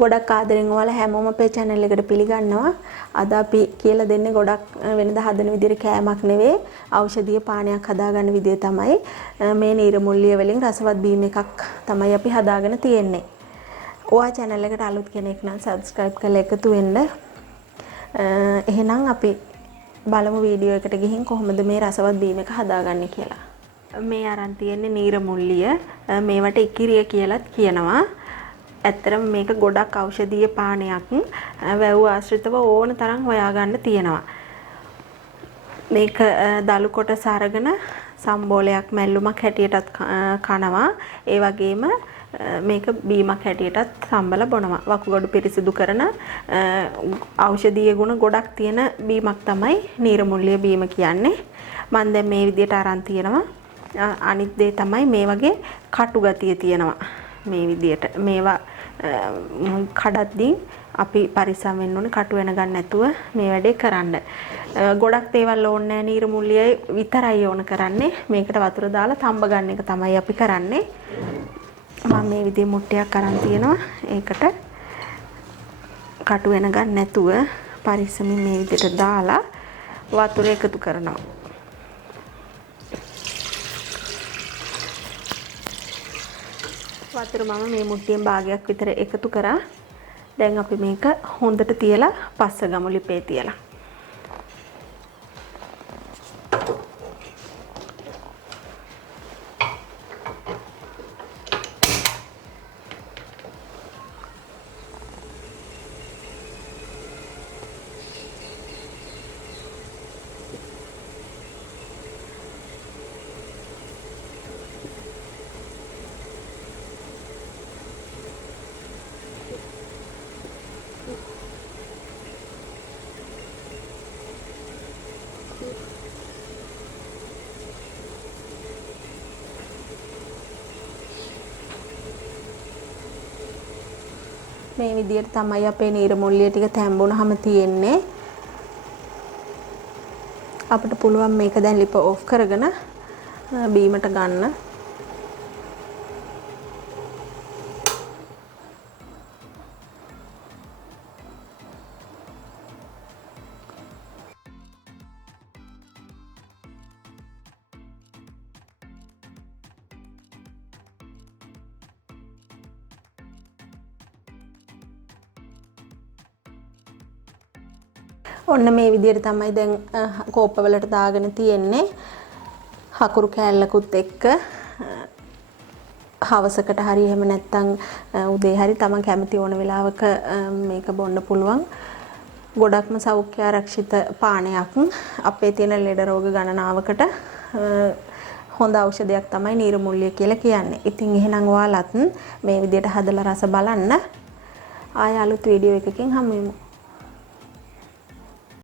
ගොඩක් ආදරෙන් ඔයාලා හැමෝම අපේ channel එකට පිළිගන්නවා. අද අපි කියලා දෙන්නේ ගොඩක් වෙනද හදන විදිහට කෑමක් නෙවෙයි. ඖෂධීය පානයක් හදාගන්න විදිය තමයි. මේ නීරමුල්ලිය වලින් රසවත් බීම එකක් තමයි අපි හදාගෙන තියෙන්නේ. ඔයා channel එකට අලුත් කෙනෙක් නම් subscribe කරලා එකතු වෙන්න. එහෙනම් අපි බලමු වීඩියෝ එකට ගිහින් කොහොමද මේ රසවත් බීම එක හදාගන්නේ කියලා. මේ අරන් තියෙන්නේ නීරමුල්ලිය. මේවට ඉකිරිය කියලාත් කියනවා. ඇත්තටම මේක ගොඩක් ඖෂධීය පානයක්. වැව් ආශ්‍රිතව ඕන තරම් හොයාගන්න තියෙනවා. මේක දලු කොටස අරගෙන සම්බෝලයක් මැල්ලුමක් හැටියටත් කනවා. ඒ වගේම මේක බීමක් හැටියටත් සම්බල බොනවා. වකුගඩු පිරිසිදු කරන ඖෂධීය ගුණ ගොඩක් තියෙන බීමක් තමයි නීරමුල්ලිය බීම කියන්නේ. මම දැන් මේ විදිහට අරන් තියෙනවා. අනිත් දේ තමයි මේ වගේ කටු ගතිය තියෙනවා. මේ විදිහට මේවා කඩද්දී අපි පරිස්සම් වෙන්න ඕනේ කටු වෙන ගන්න නැතුව මේ වැඩේ කරන්න. ගොඩක් දේවල් ඕනේ නැහැ නීරමුල්ලියයි විතරයි ඕන කරන්නේ. මේකට වතුර දාලා තඹ ගන්න එක තමයි අපි කරන්නේ. මම මේ විදිහේ මුට්ටයක් අරන් තියෙනවා. ඒකට කටු වෙන ගන්න නැතුව පරිස්සමින් මේ විදිහට දාලා වතුර එකතු කරනවා. වතුර මම මේ මුට්ටියෙන් භාගයක් විතර එකතු කරා. දැන් අපි මේක හොඳට තියලා පස්ස ගමු ලිපේ තියලා. මේ විදිහට තමයි අපේ නීරමුල්ලිය ටික තැම්බුණාම තියෙන්නේ. අපිට පුළුවන් මේක දැන් ලිප ඔෆ් කරගෙන බීමට ගන්න. ඔන්න මේ විදිහට තමයි දැන් කෝප්පවලට දාගෙන තියෙන්නේ. හකුරු කෑල්ලකුත් එක්ක හවසකට හරි එහෙම නැත්නම් උදේ හරි තමන් කැමති ඕන වෙලාවක මේක බොන්න පුළුවන්. ගොඩක්ම සෞඛ්‍ය ආරක්ෂිත පානයක්. අපේ තියෙන ලෙඩ රෝග ගණනාවකට හොඳ ඖෂධයක් තමයි නීරමුල්ලිය කියලා කියන්නේ. ඉතින් එහෙනම් ඔයාලත් මේ විදිහට හදලා රස බලන්න. ආය අලුත් වීඩියෝ එකකින් හමු වෙමු.